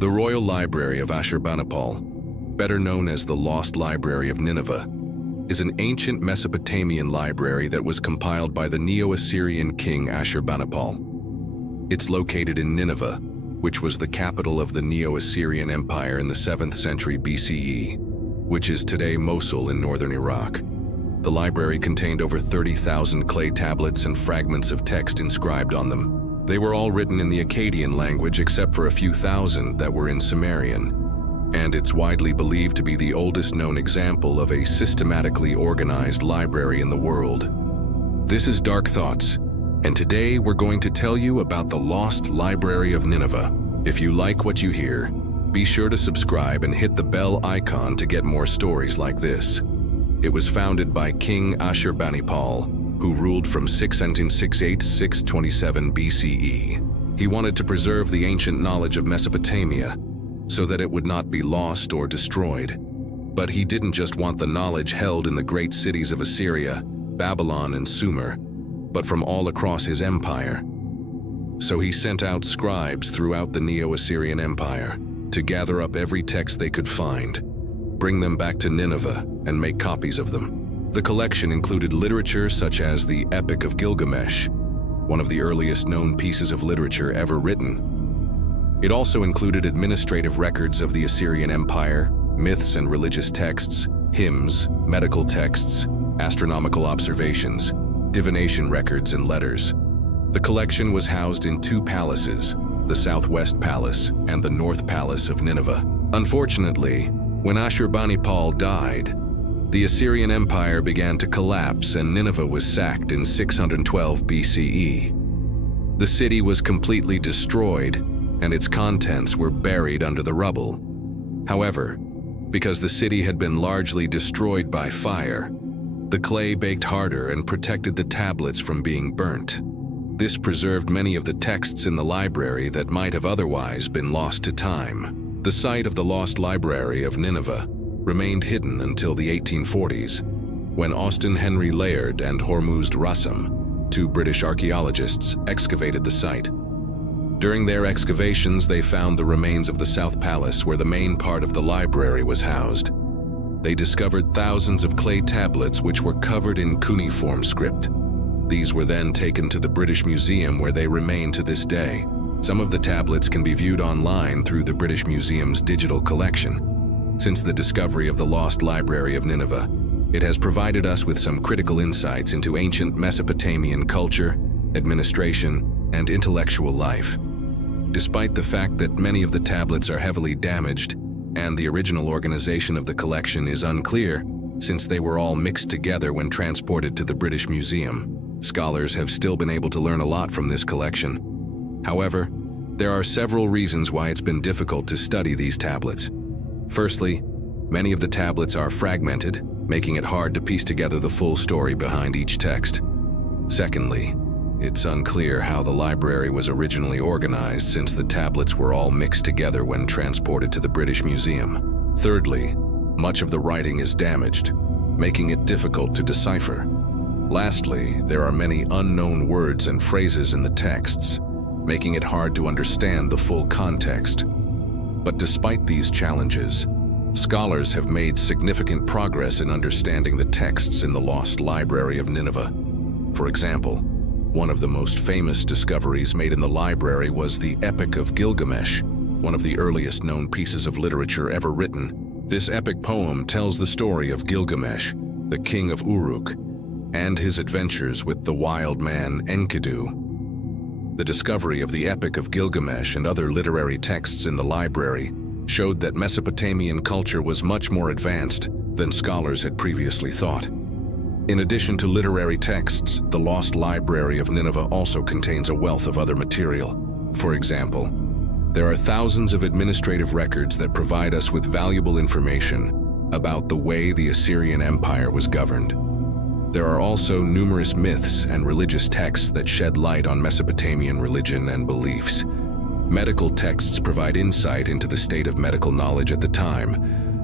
The Royal Library of Ashurbanipal, better known as the Lost Library of Nineveh, is an ancient Mesopotamian library that was compiled by the Neo-Assyrian king Ashurbanipal. It's located in Nineveh, which was the capital of the Neo-Assyrian Empire in the 7th century BCE, which is today Mosul in northern Iraq. The library contained over 30,000 clay tablets and fragments of text inscribed on them. They were all written in the Akkadian language except for a few thousand that were in Sumerian, and it's widely believed to be the oldest known example of a systematically organized library in the world. This is Dark Thoughts, and today we're going to tell you about the Lost Library of Nineveh. If you like what you hear, be sure to subscribe and hit the bell icon to get more stories like this. It was founded by King Ashurbanipal, who ruled from 668 to 627 BCE. He wanted to preserve the ancient knowledge of Mesopotamia so that it would not be lost or destroyed. But he didn't just want the knowledge held in the great cities of Assyria, Babylon, and Sumer, but from all across his empire. So he sent out scribes throughout the Neo-Assyrian Empire to gather up every text they could find, bring them back to Nineveh, and make copies of them. The collection included literature such as the Epic of Gilgamesh, one of the earliest known pieces of literature ever written. It also included administrative records of the Assyrian Empire, myths and religious texts, hymns, medical texts, astronomical observations, divination records, and letters. The collection was housed in two palaces, the Southwest Palace and the North Palace of Nineveh. Unfortunately, when Ashurbanipal died, the Assyrian Empire began to collapse and Nineveh was sacked in 612 BCE. The city was completely destroyed and its contents were buried under the rubble. However, because the city had been largely destroyed by fire, the clay baked harder and protected the tablets from being burnt. This preserved many of the texts in the library that might have otherwise been lost to time. The site of the Lost Library of Nineveh remained hidden until the 1840s, when Austin Henry Layard and Hormuzd Rassam, two British archaeologists, excavated the site. During their excavations, they found the remains of the South Palace where the main part of the library was housed. They discovered thousands of clay tablets which were covered in cuneiform script. These were then taken to the British Museum where they remain to this day. Some of the tablets can be viewed online through the British Museum's digital collection. Since the discovery of the Lost Library of Nineveh, it has provided us with some critical insights into ancient Mesopotamian culture, administration, and intellectual life. Despite the fact that many of the tablets are heavily damaged, and the original organization of the collection is unclear, since they were all mixed together when transported to the British Museum, scholars have still been able to learn a lot from this collection. However, there are several reasons why it's been difficult to study these tablets. Firstly, many of the tablets are fragmented, making it hard to piece together the full story behind each text. Secondly, it's unclear how the library was originally organized since the tablets were all mixed together when transported to the British Museum. Thirdly, much of the writing is damaged, making it difficult to decipher. Lastly, there are many unknown words and phrases in the texts, making it hard to understand the full context. But despite these challenges, scholars have made significant progress in understanding the texts in the Lost Library of Nineveh. For example, one of the most famous discoveries made in the library was the Epic of Gilgamesh, one of the earliest known pieces of literature ever written. This epic poem tells the story of Gilgamesh, the king of Uruk, and his adventures with the wild man Enkidu. The discovery of the Epic of Gilgamesh and other literary texts in the library showed that Mesopotamian culture was much more advanced than scholars had previously thought. In addition to literary texts, the Lost Library of Nineveh also contains a wealth of other material. For example, there are thousands of administrative records that provide us with valuable information about the way the Assyrian Empire was governed. There are also numerous myths and religious texts that shed light on Mesopotamian religion and beliefs. Medical texts provide insight into the state of medical knowledge at the time,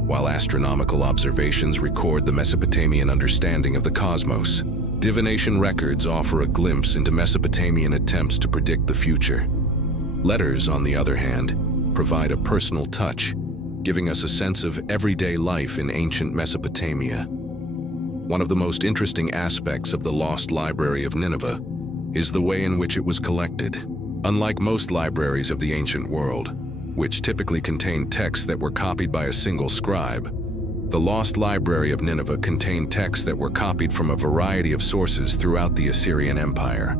while astronomical observations record the Mesopotamian understanding of the cosmos. Divination records offer a glimpse into Mesopotamian attempts to predict the future. Letters, on the other hand, provide a personal touch, giving us a sense of everyday life in ancient Mesopotamia. One of the most interesting aspects of the Lost Library of Nineveh is the way in which it was collected. Unlike most libraries of the ancient world, which typically contained texts that were copied by a single scribe, the Lost Library of Nineveh contained texts that were copied from a variety of sources throughout the Assyrian Empire.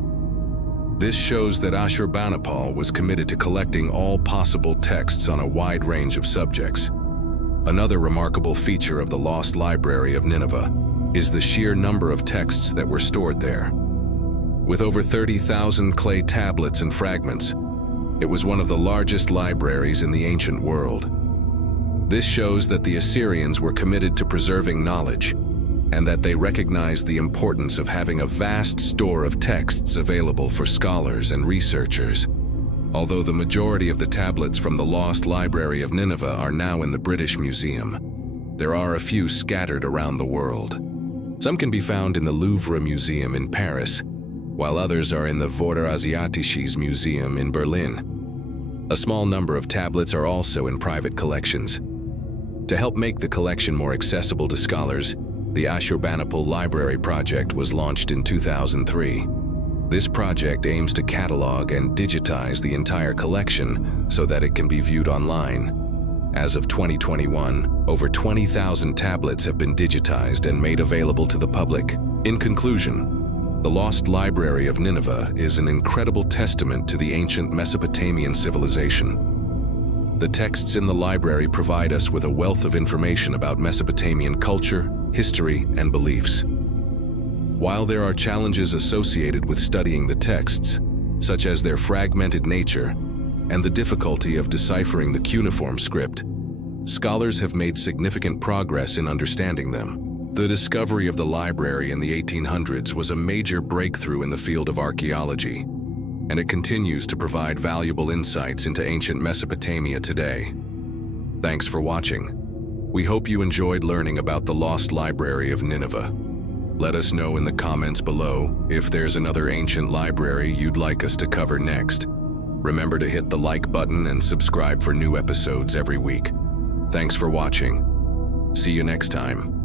This shows that Ashurbanipal was committed to collecting all possible texts on a wide range of subjects. Another remarkable feature of the Lost Library of Nineveh is the sheer number of texts that were stored there. With over 30,000 clay tablets and fragments, it was one of the largest libraries in the ancient world. This shows that the Assyrians were committed to preserving knowledge, and that they recognized the importance of having a vast store of texts available for scholars and researchers. Although the majority of the tablets from the Lost Library of Nineveh are now in the British Museum, there are a few scattered around the world. Some can be found in the Louvre Museum in Paris, while others are in the Vorderasiatisches Museum in Berlin. A small number of tablets are also in private collections. To help make the collection more accessible to scholars, the Ashurbanipal Library Project was launched in 2003. This project aims to catalog and digitize the entire collection so that it can be viewed online. As of 2021, over 20,000 tablets have been digitized and made available to the public. In conclusion, the Lost Library of Nineveh is an incredible testament to the ancient Mesopotamian civilization. The texts in the library provide us with a wealth of information about Mesopotamian culture, history, and beliefs. While there are challenges associated with studying the texts, such as their fragmented nature and the difficulty of deciphering the cuneiform script, scholars have made significant progress in understanding them. The discovery of the library in the 1800s was a major breakthrough in the field of archaeology, and it continues to provide valuable insights into ancient Mesopotamia today. Thanks for watching. We hope you enjoyed learning about the Lost Library of Nineveh. Let us know in the comments below if there's another ancient library you'd like us to cover next. Remember to hit the like button and subscribe for new episodes every week. Thanks for watching. See you next time.